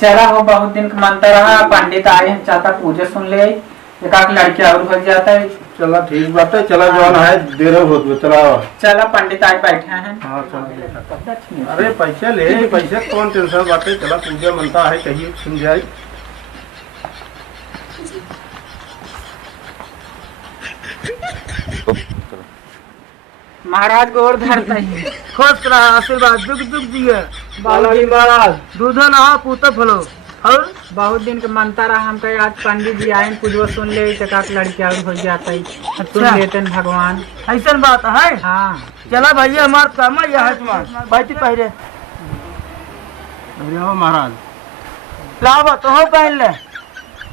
चला हो, बहुत दिन का मनता रहा, पंडित आए हैं, चाहता पूजा सुन ले, एक आध लड़की और हो जाता है। चला ठीक बात है, चला जवान है देर हो चला। चला पंडित आज बैठे हैं। हाँ चला। अरे पैसा ले, पैसा कौन टेंशन बात है, चला पूजा मनता है कहीं सुन जाए। महाराज गोर धरता ही खुश रहा, आशीर्वाद दुख दुख दिए बालाजी महाराज। दूध नहा पूत फलो। और बहुत दिन का मनता रहा हमका, आज पंडित जी आए पूजो सुन ले, एक आध लड़की और हो जाता है, सुन लेते हैं भगवान। ऐसा बात है। हाँ चला भैया हमार काम यह है, तुम्हार बैठी पहले महाराज लाभ तो हो पहन ले,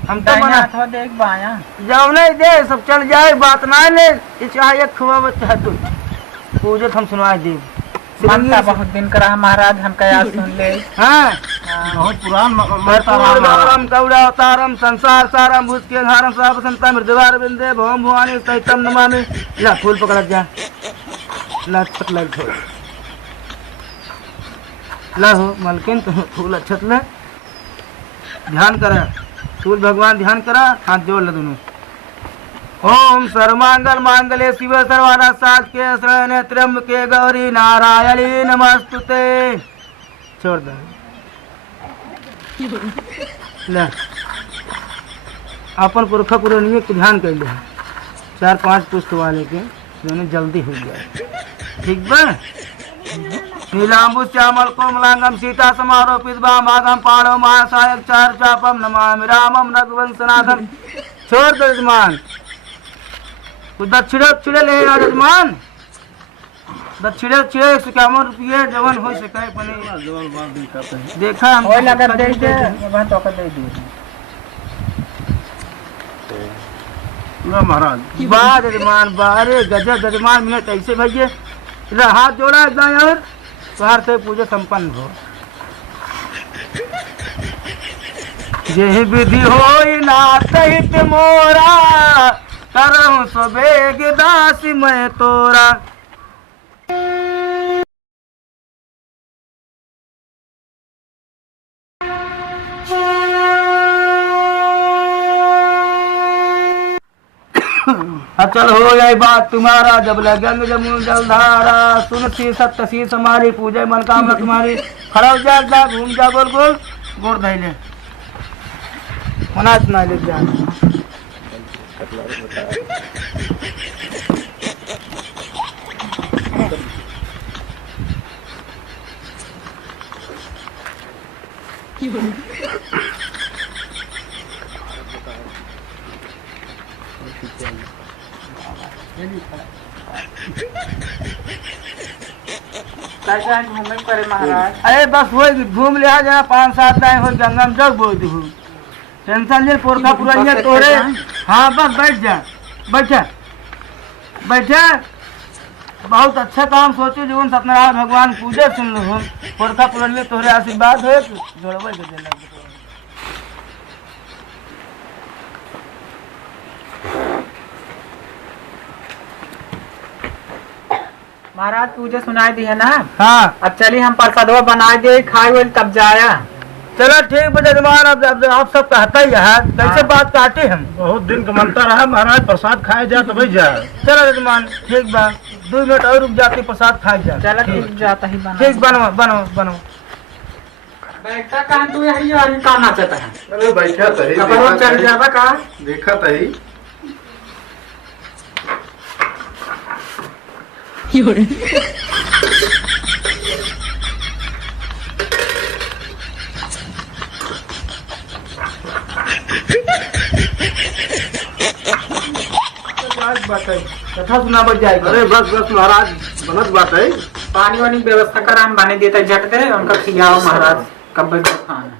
हम तो दाहिना मना हाथ देख बाया जाओ नहीं दे, सब चल जाए बात ना ले, चाहे खुआ बच्चा तू पूजो हम सुनवा दे। मनता बहुत दिन का रहा महाराज, हमका याद सुन ले। हाँ बहुत पुरान कर्पूरगौरम कौड़ावतारम संसार सारम भूतके धारम साप संता मृदवार बिंदे भवम भुवानी सहितम नमामि। ला फूल पकड़ जा, ला छत लग छोड़, ला हो मलकिन तो फूल अच्छत ले, ध्यान करा फूल भगवान ध्यान करा, हाथ जोड़ ले दोनों। ओम सर्वमंगल मांगल्ये शिवे सर्वार्थ साधके शरण्ये त्र्यंबके गौरी नारायणी नमस्तुते। छोड़ दे ले, अपन पुरखा पुरानियों को ध्यान कर ले, 4-5 पुष्ट वाले के दोनों जल्दी हो जाए, ठीक बा। नीलांबु श्यामल कोमलांगम सीता समारोपित भागम पाणो महासायक चार चापम नमामि रामम रघुवंशनाथम। छोड़ दे यजमान, दक्षिणे ले यजमान, दक्षिणे 51 रुपये जवन हो सके बने देखा हम हो लगा दे दे, वहां तो कर दे दी महाराज। बाद यजमान बारे गजब यजमान मिनट ऐसे भैया हाथ जोड़ा एकदम और बाहर से पूजा संपन्न हो। यही विधि होई नाथ हित मोरा, करहूं सबेग दासी मैं तोरा। अचल हो जाए बात तुम्हारा, जब लगेंगे जमुन जलधारा, सुन सी सत्य सी हमारी पूजा मन कामना तुम्हारी। खड़ा हो जा, घूम जा गोल गोल गोड़ धैले मना सुना ले जा। घूमे करे महाराज। अरे बस हो घूम लिया जरा, 5-7 दाएं हो गंगा में जग बोल दू, टेंशन ले पोरखा पुरानिया तोरे। हाँ बस बैठ जा, बैठा बैठा, बहुत अच्छा काम सोचो जीवन सत्यनारायण भगवान पूजा सुन लो, पोरखा पुरानिया तोरे आशीर्वाद हो जोड़बे के देना। महाराज पूजा सुनाई दी है ना। हाँ अब चलिए हम प्रसादवा बना दे, खाए हुए तब जाया। चलो ठीक बजे जमान, अब आप सब कहता ही है, कैसे बात काटे हम। बहुत दिन का मनता रहा महाराज, प्रसाद खाए जा तो भाई जा। चलो जमान ठीक बा, 2 मिनट और रुक जाते प्रसाद खाए जा। चला ठीक जाता ही बना। ठीक बनो बनो बनो। बैठा कहाँ तू यही और कहाँ नाचता है? अरे बैठा तही, कपड़ों चल जावा कहाँ? देखा तही। कथा सुना बच जाएगा। अरे बस बस महाराज, बनत बात है। पानी वानी व्यवस्था करा, हम बने देते झट दे, उनका खिलाओ महाराज, कब बजे खाना।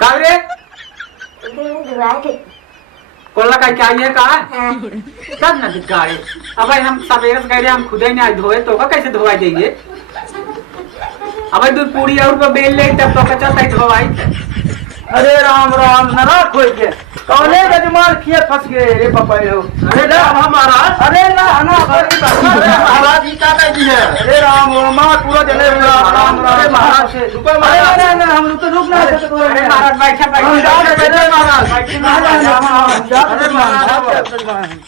कागरे कोल्ला का क्या ये कहा तब न दिखाए। अब हम सवेरे से गए, हम खुद ही नहीं धोए तो कैसे धोवाई देंगे? अब दूध पूरी और बेल ले तब तो चलता धोवाई। अरे राम राम, नाराज हो गए। कौने गजमान किए फंस गए रे पपाई हो। अरे राम महाराज, अरे ना ना अरे महाराज जी क्या कहती है? अरे राम माँ पूरा जले राम राम अरे राम महाराज, रुको अरे महाराज। ना ना हम रुकना है तो अरे महाराज बैठे बैठे महाराज। बैठे महाराज। अरे महाराज